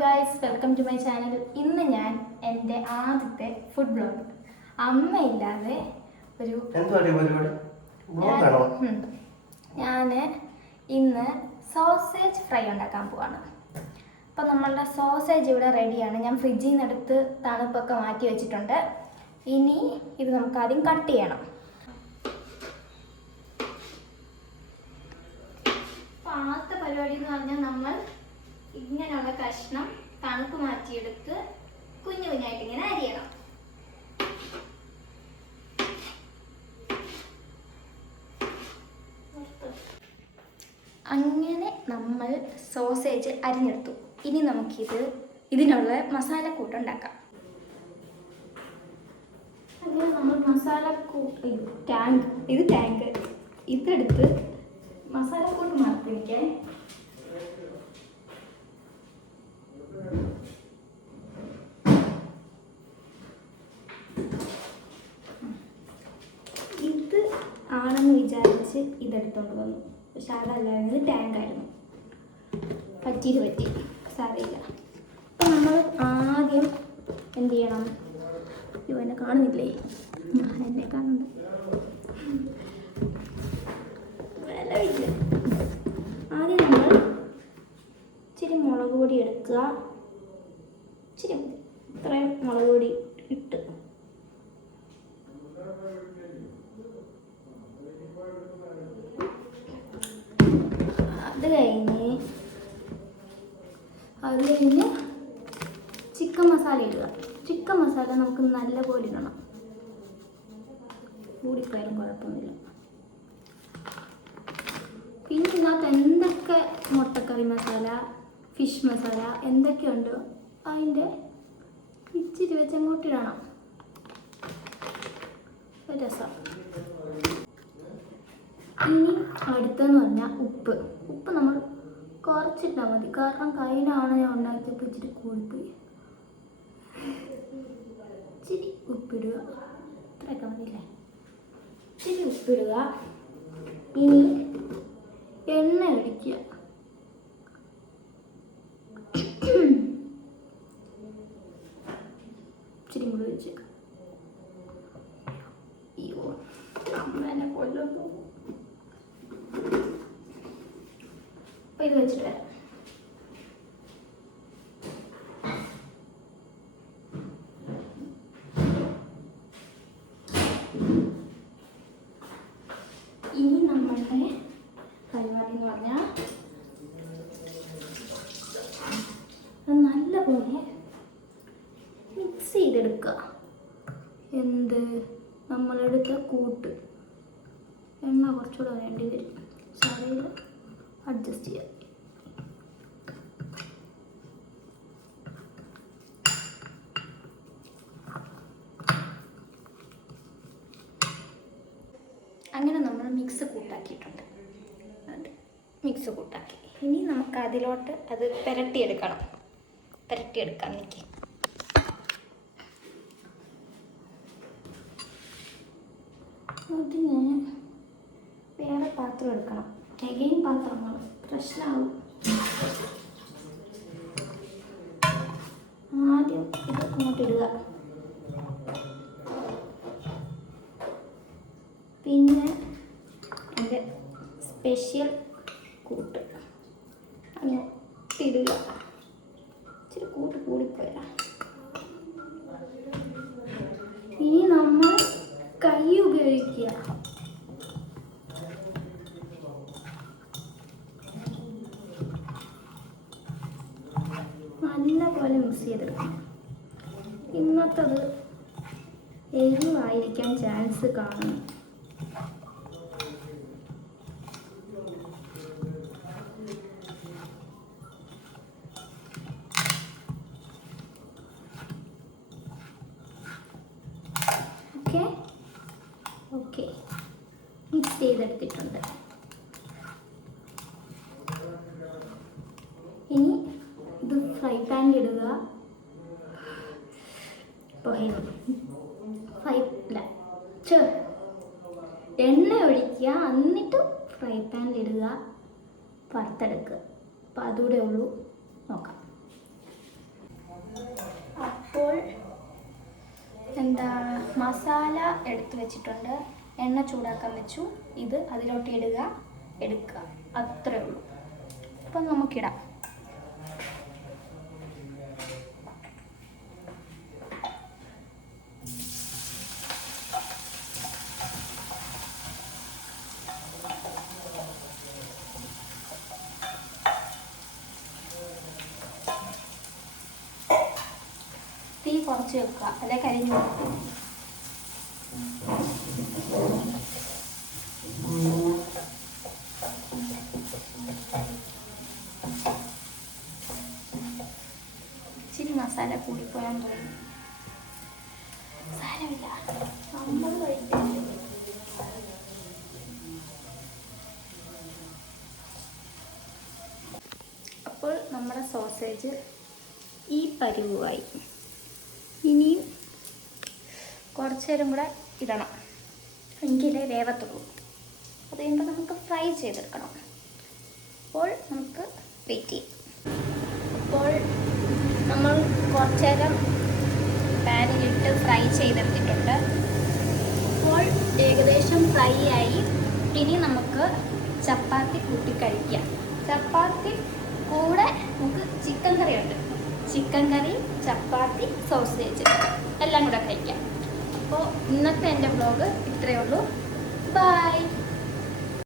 Guys, welcome to my channel. ഇന്ന് ഞാൻ എൻ്റെ ആദ്യത്തെ ഫുഡ് ബ്ലോഗ്. അമ്മയില്ലാതെ ഒരു ഞാൻ ഇന്ന് സോസേജ് ഫ്രൈ ഉണ്ടാക്കാൻ പോവാണ്. അപ്പോൾ നമ്മളുടെ സോസേജ് ഇവിടെ റെഡിയാണ്. ഞാൻ ഫ്രിഡ്ജിൽ നിന്ന് എടുത്ത് തണുപ്പൊക്കെ മാറ്റി വെച്ചിട്ടുണ്ട്. ഇനി ഇത് നമുക്ക് ആദ്യം കട്ട് ചെയ്യണം. അപ്പോൾ ആദ്യത്തെ പരിപാടി എന്ന് പറഞ്ഞാൽ നമ്മൾ ഇങ്ങനെയുള്ള കഷ്ണം തണുപ്പ് മാറ്റിയെടുത്ത് കുഞ്ഞു കുഞ്ഞായിട്ട് ഇങ്ങനെ അരിയണം. അങ്ങനെ നമ്മൾ സോസേജ് അരിഞ്ഞെടുത്തു. ഇനി ഇതിനുള്ള മസാലക്കൂട്ട് ഉണ്ടാക്കാം. അങ്ങനെ നമ്മൾ ടാങ്ക് ഇതെടുത്ത് മസാലക്കൂട്ട് മാറ്റിവെക്കാൻ ഇത് ആണെന്ന് വിചാരിച്ച് ഇതെടുത്തോണ്ട് വന്നു. പക്ഷെ അതല്ലായിരുന്നു, ടാങ്കായിരുന്നു. പറ്റി സാരമില്ല. അപ്പം നമ്മൾ ആദ്യം എന്ത് ചെയ്യണം? എന്നെ കാണുന്നില്ലേ? എന്നെ കാണുന്നുണ്ട്. ആദ്യം നമ്മൾ ഇച്ചിരി മുളക് പൊടി എടുക്കുക. ഇച്ചിരി ഇത്രയും മുളക് പൊടി ഇട്ട് അത് കഴിഞ്ഞ് ചിക്കൻ മസാല ഇടുക. ചിക്കൻ മസാല നമുക്ക് നല്ല പോലെ ഇടണം. കൂടിപ്പോയാലും കുഴപ്പമൊന്നുമില്ല. പിന്നെ ഇതിനകത്ത് എന്തൊക്കെ മുട്ടക്കറി മസാല, ഫിഷ് മസാല എന്തൊക്കെയുണ്ടോ അതിൻ്റെ ഇച്ചിരി വെച്ച് അങ്ങോട്ട് ഇടണം. രസം. ഇനി അടുത്തെന്ന് പറഞ്ഞാൽ ഉപ്പ് നമ്മൾ കുറച്ചിട്ടാൽ മതി. കാരണം കഴിഞ്ഞാണ് ഞാൻ ഉണ്ടാക്കിയപ്പോൾ ഇച്ചിരി കൂടിപ്പോയി. ഇച്ചിരി ഉപ്പിടുക. ഇത്രയൊക്കെ മതിയില്ലേ? ഇച്ചിരി ഉപ്പിടുക. ഇനി എണ്ണ ഒഴിക്കുക. ഇച്ചിരി കൂടി ഒഴിച്ചേക്കാം. അയ്യോ, അമ്മേനെ കൊല്ലുന്നു. അപ്പോൾ ഇത് വെച്ചിട്ട് വരാം. ഇനി നമ്മളുടെ പരിപാടി എന്ന് പറഞ്ഞാൽ നല്ലപോലെ മിക്സ് ചെയ്തെടുക്കുക. നമ്മളെടുത്ത കൂട്ട് എണ്ണ കുറച്ചുകൂടെ വേണ്ടി വരും. സാരമില്ല, അഡ്ജസ്റ്റ് ചെയ്യാം. അങ്ങനെ നമ്മൾ മിക്സ് കൂട്ടാക്കിയിട്ടുണ്ട്. ഇനി നമുക്ക് അതിലോട്ട് അത് പുരട്ടിയെടുക്കാം. നിൽക്കി അതിന് വേറെ പാത്രം എടുക്കണം. എഗെയിൻ പാത്രമാണ് പ്രശ്നമാവും. ആദ്യം ഇത് അങ്ങോട്ടിടുക. പിന്നെ എൻ്റെ സ്പെഷ്യൽ കൂട്ട് അങ്ങോട്ടിടുക. ഇച്ചിരി കൂട്ട് കൂടിപ്പോയാ. ഇനി നമ്മൾ കൈ ഉപയോഗിക്കുക. നല്ലപോലെ മിക്സ് ചെയ്തെടുക്കണം. ഇന്നത്തത് എരിവായിരിക്കാൻ ചാൻസ് കാണും. ഓക്കെ, മിക്സ് ചെയ്തെടുത്തിട്ടുണ്ട്. ഇനി ഇത് ഫ്രൈ പാനിലിടുക. എണ്ണ ഒഴിക്കുക. എന്നിട്ട് ഫ്രൈ പാനിലിടുക, വറുത്തെടുക്കുക. അപ്പോൾ അതുകൂടെ ഉള്ളൂ. നോക്കാം. അപ്പോൾ എന്താ മസാല എടുത്ത് വെച്ചിട്ടുണ്ട്, എണ്ണ ചൂടാക്കാൻ വെച്ചു, ഇത് അതിലോട്ട് എടുക്കുക, അത്രേ ഉള്ളൂ. അപ്പം നമുക്കിടാം. തീ കുറച്ച് വെക്കുക, അല്ലെ കരിഞ്ഞു പോകും. ഇച്ചിരി മസാല കൂടിപ്പോയാൻ തോന്നുന്നു. സാരമില്ല, നമ്മൾ കഴിക്കില്ല. അപ്പോൾ നമ്മുടെ സോസേജ് ഈ പരുവായി. ഇനിയും കുറച്ച് നേരം കൂടെ ഇടണം, എങ്കിലേ വേവത്തുള്ളൂ. അത് കഴിയുമ്പോൾ നമുക്ക് ഫ്രൈ ചെയ്തെടുക്കണം. അപ്പോൾ നമുക്ക് വെയിറ്റ് ചെയ്യാം. അപ്പോൾ നമ്മൾ കുറച്ച് നേരം പാനിലിട്ട് ഫ്രൈ ചെയ്തെടുത്തിട്ടുണ്ട്. അപ്പോൾ ഏകദേശം ഫ്രൈ ആയി. ഇനി നമുക്ക് ചപ്പാത്തി കൂട്ടി കഴിക്കാം. ചപ്പാത്തി കൂടെ നമുക്ക് ചിക്കൻ കറി ഉണ്ട്. ചിക്കൻ കറി, ചപ്പാത്തി, സോസേജ് എല്ലാം കൂടെ കഴിക്കാം. അപ്പോൾ ഇന്നത്തെ എൻ്റെ വ്ലോഗ് ഇത്രയേ ഉള്ളൂ. ബൈ.